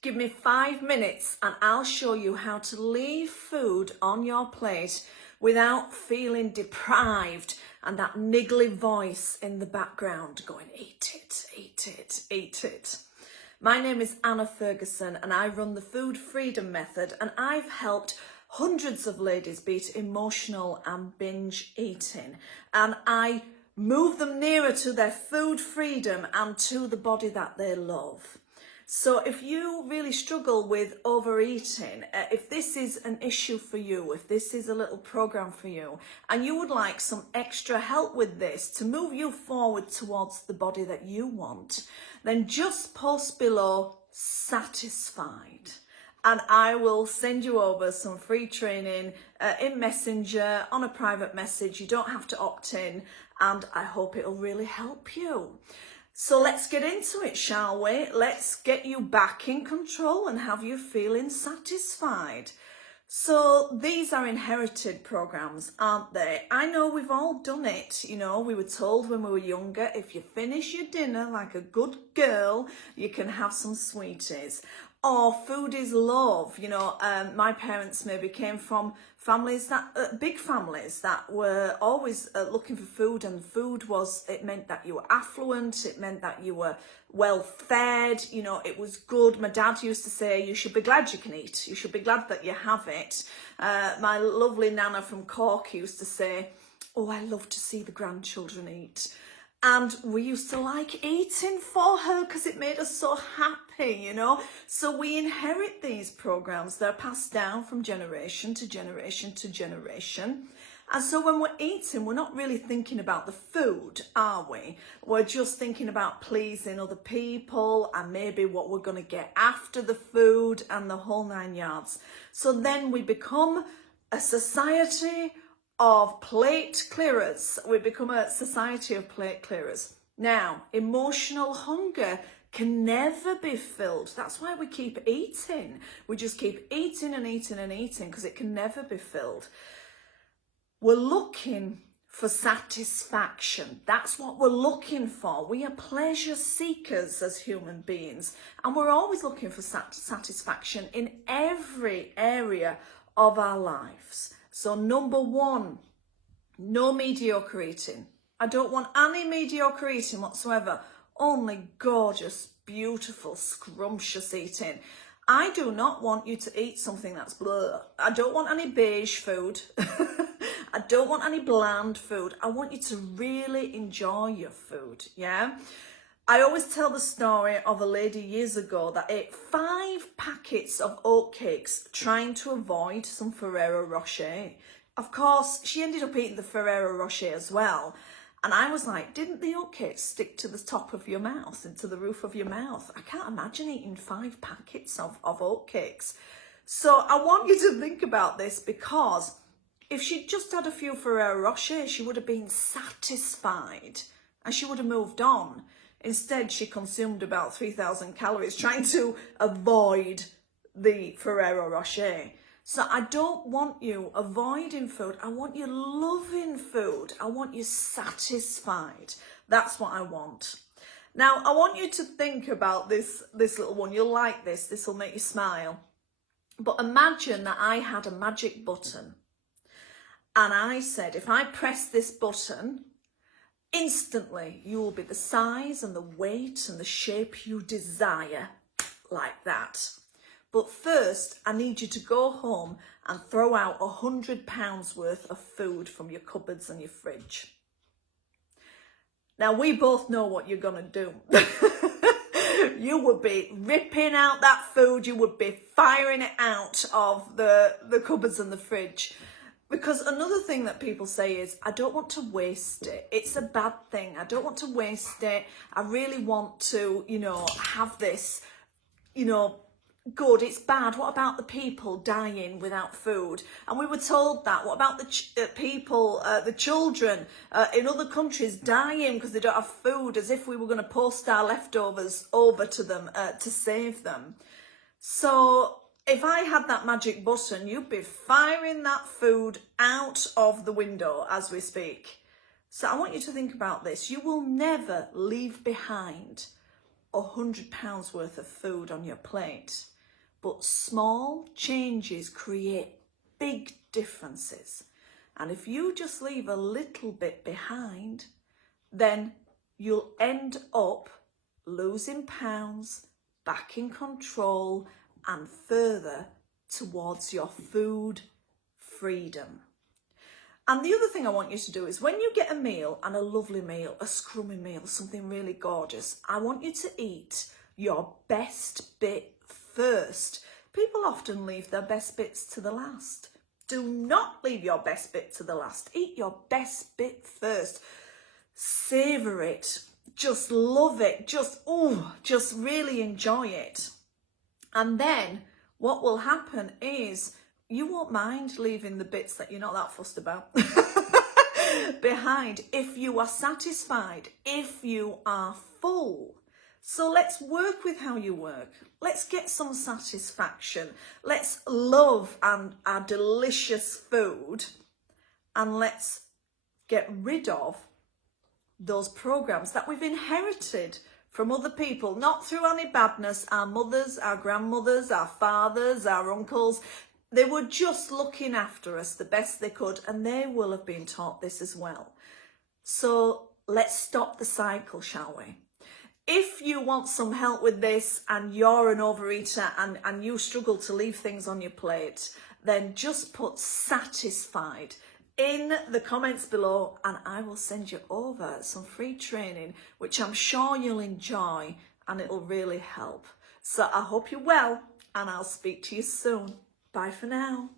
Give me 5 minutes and I'll show you how to leave food on your plate without feeling deprived and that niggly voice in the background going, eat it, eat it, eat it. My name is Anna Ferguson and I run the Food Freedom Method, and I've helped hundreds of ladies beat emotional and binge eating, and I move them nearer to their food freedom and to the body that they love. So if you really struggle with overeating, if this is an issue for you, if this is a little program for you, and you would like some extra help with this to move you forward towards the body that you want, then just post below satisfied. And I will send you over some free training in Messenger on a private message. You don't have to opt in, and I hope it'll really help you. So let's get into it, shall we? Let's get you back in control and have you feeling satisfied. So these are inherited programs, aren't they? I know we've all done it. You know, we were told when we were younger, if you finish your dinner like a good girl, you can have some sweeties. Or food is love. You know, my parents maybe came from families that, big families that were always looking for food, and food was, it meant that you were affluent, it meant that you were well fed, you know, it was good. My dad used to say, you should be glad you can eat, you should be glad that you have it. My lovely Nana from Cork used to say, oh, I love to see the grandchildren eat. And we used to like eating for her because it made us so happy, you know. So we inherit these programs. They're passed down from generation to generation to generation. And so when we're eating, we're not really thinking about the food, are we? We're just thinking about pleasing other people and maybe what we're going to get after the food and the whole 9 yards. So then we become a society of plate clearers. We become a society of plate clearers. Now, emotional hunger can never be filled. That's why we keep eating. We just keep eating and eating and eating because it can never be filled. We're looking for satisfaction. That's what we're looking for. We are pleasure seekers as human beings, and we're always looking for satisfaction in every area of our lives. So number one, no mediocre eating. I don't want any mediocre eating whatsoever, only gorgeous, beautiful, scrumptious eating. I do not want you to eat something that's blah. I don't want any beige food. I don't want any bland food. I want you to really enjoy your food, yeah? I always tell the story of a lady years ago that ate 5 packets of oatcakes trying to avoid some Ferrero Rocher. Of course, she ended up eating the Ferrero Rocher as well. And I was like, didn't the oatcakes stick to the top of your mouth and to the roof of your mouth? I can't imagine eating 5 packets of oatcakes. So I want you to think about this, because if she'd just had a few Ferrero Rocher, she would have been satisfied and she would have moved on. Instead, she consumed about 3,000 calories trying to avoid the Ferrero Rocher. So I don't want you avoiding food. I want you loving food. I want you satisfied. That's what I want. Now, I want you to think about this little one. You'll like this. This will make you smile. But imagine that I had a magic button. And I said, if I press this button, instantly, you will be the size and the weight and the shape you desire, like that. But first, I need you to go home and throw out £100 worth of food from your cupboards and your fridge. Now, we both know what you're going to do. You would be ripping out that food. You would be firing it out of the cupboards and the fridge. Because another thing that people say is, I don't want to waste it. It's a bad thing. I don't want to waste it. I really want to, you know, have this, you know, good. It's bad. What about the people dying without food? And we were told that. What about the people, the children in other countries dying because they don't have food, as if we were going to post our leftovers over to them to save them. So if I had that magic button, you'd be firing that food out of the window as we speak. So I want you to think about this. You will never leave behind £100 worth of food on your plate, but small changes create big differences. And if you just leave a little bit behind, then you'll end up losing pounds, back in control, and further towards your food freedom. And the other thing I want you to do is when you get a meal, and a lovely meal, a scrummy meal, something really gorgeous, I want you to eat your best bit first. People often leave their best bits to the last. Do not leave your best bit to the last. Eat your best bit first. Savor it. Just love it. Just really enjoy it. And then what will happen is you won't mind leaving the bits that you're not that fussed about behind if you are satisfied, if you are full. So let's work with how you work. Let's get some satisfaction. Let's love our delicious food, and let's get rid of those programs that we've inherited from other people, not through any badness. Our mothers, our grandmothers, our fathers, our uncles, they were just looking after us the best they could, and they will have been taught this as well. So let's stop the cycle, shall we? If you want some help with this and you're an overeater and you struggle to leave things on your plate, then just put satisfied in the comments below and I will send you over some free training, which I'm sure you'll enjoy and it'll really help. So I hope you're well and I'll speak to you soon. Bye for now.